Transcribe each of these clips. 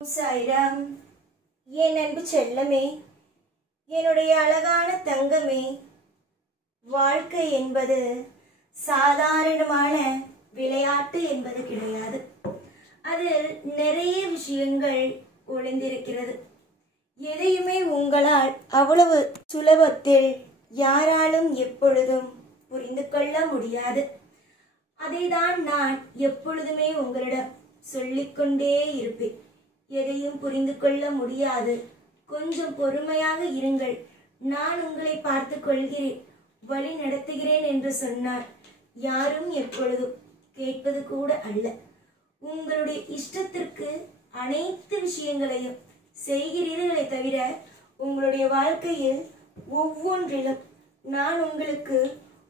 சாய்ராம், என் அன்பு செல்லமே, என்னுடைய அழகான தங்கமே, வாழ்க்கை என்பது சாதாரணமான விளையாட்டு என்பது கிடையாது. அதில் நிறைய விஷயங்கள் ஒளிந்திருக்கிறது. எதையுமே உங்களால் அவ்வளவு சுலபத்தில் யாராலும் எப்பொழுதும் புரிந்து கொள்ள முடியாது. அதைதான் நான் எப்பொழுதுமே உங்களிடம் சொல்லிக்கொண்டே இருப்பேன். எதையும் புரிந்து கொள்ள முடியாது, கொஞ்சம் பொறுமையாக இருங்கள், நான் உங்களை பார்த்து கொள்கிறேன், வழி நடத்துகிறேன் என்று சொன்னார் யாரும் எப்பொழுதும் கேட்பது கூட அல்ல. உங்களுடைய இஷ்டத்திற்கு அனைத்து விஷயங்களையும் செய்கிறீர்களே தவிர உங்களுடைய வாழ்க்கையில் ஒவ்வொன்றிலும் நான் உங்களுக்கு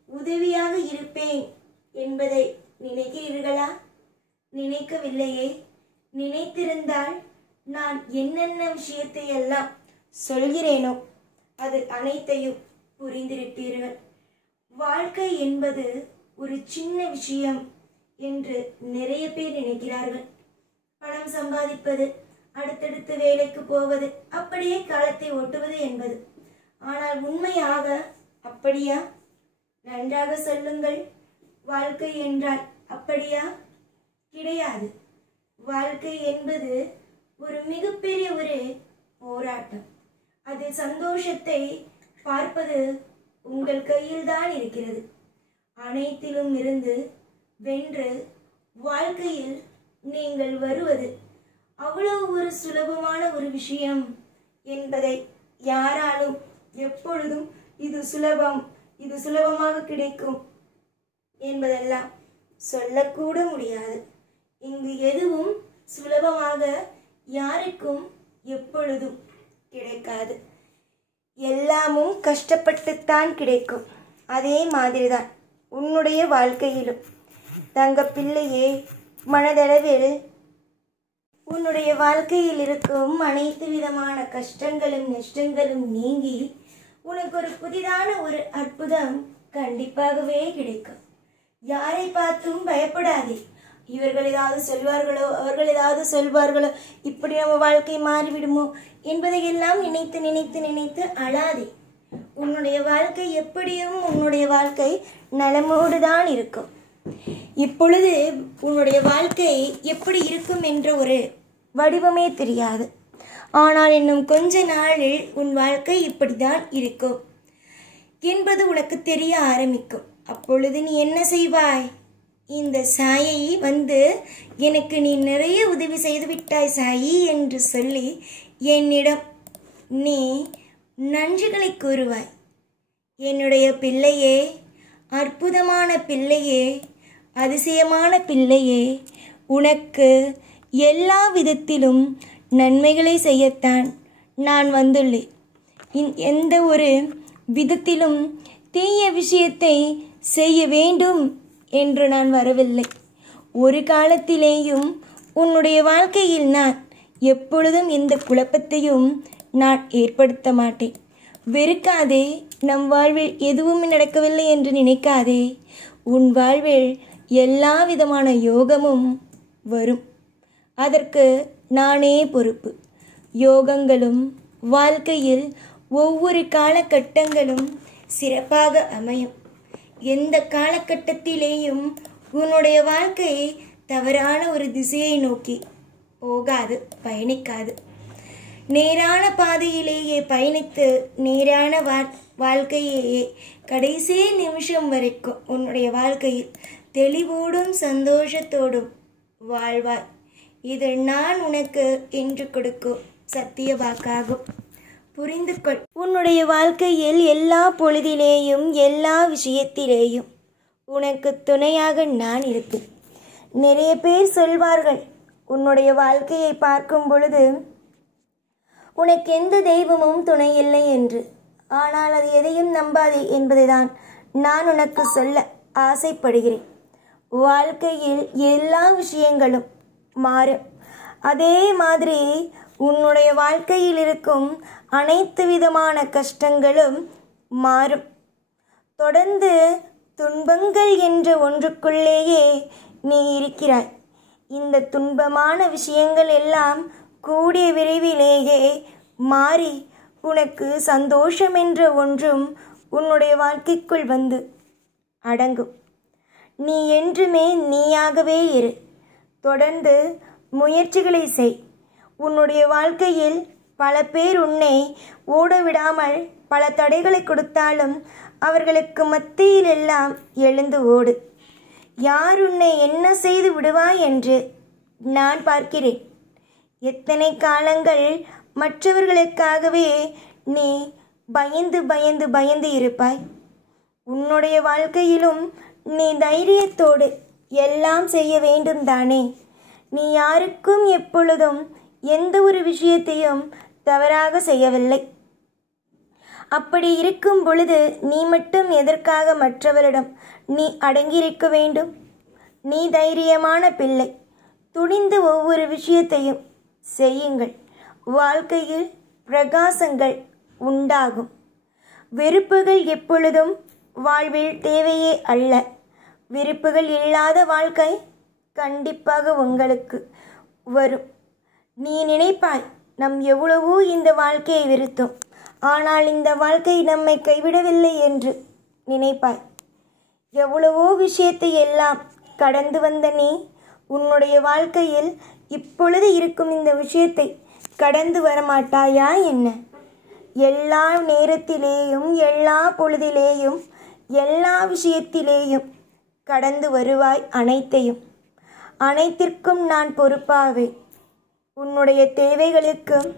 உதவியாக இருப்பேன் என்பதை நினைக்கிறீர்களா? நினைக்கவில்லையே. நினைத்திருந்தால் நான் என்னென்ன விஷயத்தை எல்லாம் சொல்கிறேனோ அது அனைத்தையும் புரிந்திருப்பீர்கள். வாழ்க்கை என்பது ஒரு சின்ன விஷயம் என்று நிறைய பேர் நினைக்கிறார்கள். பணம் சம்பாதிப்பது, அடுத்தடுத்து வேலைக்கு போவது, அப்படியே காலத்தை ஓட்டுவது என்பது. ஆனால் உண்மையாக அப்படியா? நன்றாக சொல்லுங்கள். வாழ்க்கை என்றால் அப்படியா? கிடையாது. வாழ்க்கை என்பது ஒரு மிகப்பெரிய ஒரு போராட்டம். அதில் சந்தோஷத்தை பார்ப்பது உங்கள் கையில் தான் இருக்கிறது. அனைத்திலும் இருந்து வென்று வாழ்க்கையில் நீங்கள் வருவது அவ்வளவு ஒரு சுலபமான ஒரு விஷயம் என்பதை யாராலும் எப்பொழுதும் இது சுலபம், இது சுலபமாக கிடைக்கும் என்பதெல்லாம் சொல்லக்கூட முடியாது. இங்கு எதுவும் சுலபமாக யாருக்கும் எப்பொழுதும் கிடைக்காது. எல்லாமும் கஷ்டப்பட்டுத்தான் கிடைக்கும். அதே மாதிரிதான் உன்னுடைய வாழ்க்கையிலும். தங்க பிள்ளையே, மனதளவில் உன்னுடைய வாழ்க்கையில் இருக்கும் அனைத்து விதமான கஷ்டங்களும் நஷ்டங்களும் நீங்கி உனக்கு ஒரு புதிதான ஒரு அற்புதம் கண்டிப்பாகவே கிடைக்கும். யாரை பார்த்தும் பயப்படாதே. இவர்கள் ஏதாவது சொல்வார்களோ, அவர்கள் ஏதாவது சொல்வார்களோ, இப்படி நம்ம வாழ்க்கை மாறிவிடுமோ என்பதையெல்லாம் நினைத்து நினைத்து நினைத்து அழாதே. உன்னுடைய வாழ்க்கை எப்படியும் உன்னுடைய வாழ்க்கை நலமோடு தான் இருக்கும். இப்பொழுது உன்னுடைய வாழ்க்கை எப்படி இருக்கும் என்ற ஒரு வடிவமே தெரியாது. ஆனால் இன்னும் கொஞ்ச நாளில் உன் வாழ்க்கை இப்படிதான் இருக்கும் என்பது உனக்கு தெரிய ஆரம்பிக்கும். அப்பொழுது நீ என்ன செய்வாய்? இந்த சாயை வந்து எனக்கு நீ நிறைய உதவி செய்து விட்டாய் சாயி என்று சொல்லி என்னிடம் நீ நன்றிகளை கூறுவாய். என்னுடைய பிள்ளையே, அற்புதமான பிள்ளையே, அதிசயமான பிள்ளையே, உனக்கு எல்லா விதத்திலும் நன்மைகளை செய்யத்தான் நான் வந்துள்ளேன். எந்த ஒரு விதத்திலும் தீய விஷயத்தை செய்ய வேண்டும் என்று நான் வரவில்லை. ஒரு காலத்திலேயும் உன்னுடைய வாழ்க்கையில் நான் எப்பொழுதும் எந்த குழப்பத்தையும் நான் ஏற்படுத்த மாட்டேன். வெறுக்காதே. நம் வாழ்வில் எதுவும் நடக்கவில்லை என்று நினைக்காதே. உன் வாழ்வில் எல்லா விதமான யோகமும் வரும். அதற்கு நானே பொறுப்பு. யோகங்களும் வாழ்க்கையில் ஒவ்வொரு காலகட்டங்களும் சிறப்பாக அமையும். எந்த காலகட்டத்திலேயும் உன்னுடைய வாழ்க்கை தவறான ஒரு திசையை நோக்கி போகாது, பயணிக்காது. நேரான பாதையிலேயே பயணித்து நேரான வாழ்க்கையே கடைசி நிமிஷம் வரைக்கும் உன்னுடைய வாழ்க்கையில் தெளிவோடும் சந்தோஷத்தோடும் வாழ்வாய். இது நான் உனக்கு என்று கொடுக்கும் சத்திய வாக்காகும். புரிந்து கொள். உன்னுடைய வாழ்க்கையில் எல்லா பொழுதிலேயும் எல்லா விஷயத்திலேயும் உனக்கு துணையாக நான் இருப்பேன். நிறைய பேர் சொல்வார்கள், உன்னுடைய வாழ்க்கையை பார்க்கும் பொழுது உனக்கு எந்த தெய்வமும் துணை இல்லை என்று. ஆனால் அது எதையும் நம்பாதே என்பதைதான் நான் உனக்கு சொல்ல ஆசைப்படுகிறேன். வாழ்க்கையில் எல்லா விஷயங்களும் மாறும். அதே மாதிரி உன்னுடைய வாழ்க்கையில் இருக்கும் அனைத்து விதமான கஷ்டங்களும் மாறும். தொடர்ந்து துன்பங்கள் என்ற ஒன்றுக்குள்ளேயே நீ இருக்கிறாய். இந்த துன்பமான விஷயங்கள் எல்லாம் கூடிய விரைவிலேயே மாறி உனக்கு சந்தோஷம் என்ற ஒன்றும் உன்னுடைய வாழ்க்கைக்குள் வந்து அடங்கும். நீ என்றுமே நீயாகவே இரு. தொடர்ந்து முயற்சிகளை செய். உன்னுடைய வாழ்க்கையில் பல பேர் உன்னை ஓடவிடாமல் பல தடைகளை கொடுத்தாலும் அவர்களுக்கு மத்தியில் எல்லாம் எழுந்து ஓடு. யார் உன்னை என்ன செய்து விடுவாய் என்று நான் பார்க்கிறேன். எத்தனை காலங்கள் மற்றவர்களுக்காகவே நீ பயந்து பயந்து பயந்து இருப்பாய். உன்னுடைய வாழ்க்கையிலும் நீ தைரியத்தோடு எல்லாம் செய்ய வேண்டும் தானே. நீ யாருக்கும் எப்பொழுதும் எந்த ஒரு விஷயத்தையும் தவறாக செய்யவில்லை. அப்படி இருக்கும் பொழுது நீ மட்டும் எதற்காக மற்றவரிடம் நீ அடங்கியிருக்க வேண்டும்? நீ தைரியமான பிள்ளை. துணிந்து ஒவ்வொரு விஷயத்தையும் செய்யுங்கள். வாழ்க்கையில் பிரகாசங்கள் உண்டாகும். வெறுப்புகள் எப்பொழுதும் வாழ்வில் தேவையே அல்ல. வெறுப்புகள் இல்லாத வாழ்க்கை கண்டிப்பாக உங்களுக்கு வரும். நீ நினைப்பாய், நம் எவ்வளவோ இந்த வாழ்க்கையை வெறுத்தோம், ஆனால் இந்த வாழ்க்கை நம்மை கைவிடவில்லை என்று நினைப்பாய். எவ்வளவோ விஷயத்தை எல்லாம் கடந்து வந்த நீ உன்னுடைய வாழ்க்கையில் இப்பொழுது இருக்கும் இந்த விஷயத்தை கடந்து வரமாட்டாயா என்ன? எல்லா நேரத்திலேயும் எல்லா பொழுதிலேயும் எல்லா விஷயத்திலேயும் கடந்து வருவாய். அனைத்திற்கும் நான் பொறுப்பாவேன். உன்னுடைய தேவைகளுக்கும்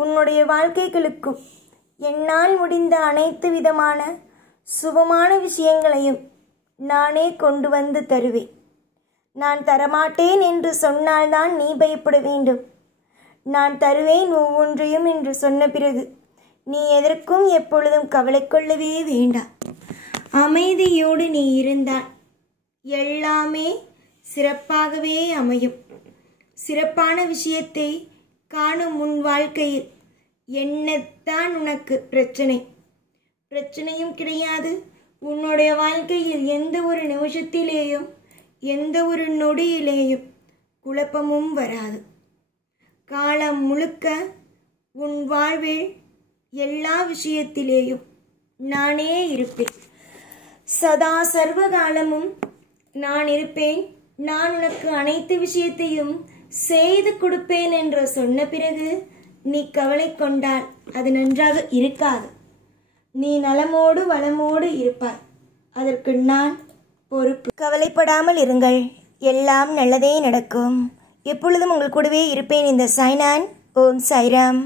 உன்னுடைய வாழ்க்கைகளுக்கும் என்னால் முடிந்த அனைத்து விதமான சுபமான விஷயங்களையும் நானே கொண்டு வந்து தருவேன். நான் தரமாட்டேன் என்று சொன்னால்தான் நீ பயப்பட வேண்டும். நான் தருவேன் ஒவ்வொன்றையும் என்று சொன்ன பிறகு நீ எதற்கும் எப்பொழுதும் கவலை கொள்ளவே வேண்டாம். அமைதியோடு நீ இருந்தால் எல்லாமே சிறப்பாகவே அமையும். சிறப்பான விஷயத்தை காணும் உன் வாழ்க்கையில் என்னத்தான் உனக்கு பிரச்சனையும் கிடையாது. உன்னுடைய வாழ்க்கையில் எந்த ஒரு நிமிஷத்திலேயும் எந்த ஒரு நொடியிலேயும் குழப்பமும் வராது. காலம் முழுக்க உன் வாழ்வில் எல்லா விஷயத்திலேயும் நானே இருப்பேன். சதா சர்வகாலமும் நான் இருப்பேன். நான் உனக்கு அனைத்து விஷயத்தையும் செய்து கொடுப்பேன் என்று சொன்ன பிறகு நீ கவலை கொண்டால் அது நன்றாக இருக்காது. நீ நலமோடு வளமோடு இருப்பாய். அதற்கு நான் பொறுப்பு. கவலைப்படாமல் இருங்கள். எல்லாம் நல்லதே நடக்கும். எப்பொழுதும் உங்கள் கூடவே இருப்பேன். இந்த சாய்நான். ஓம் சாய்ராம்.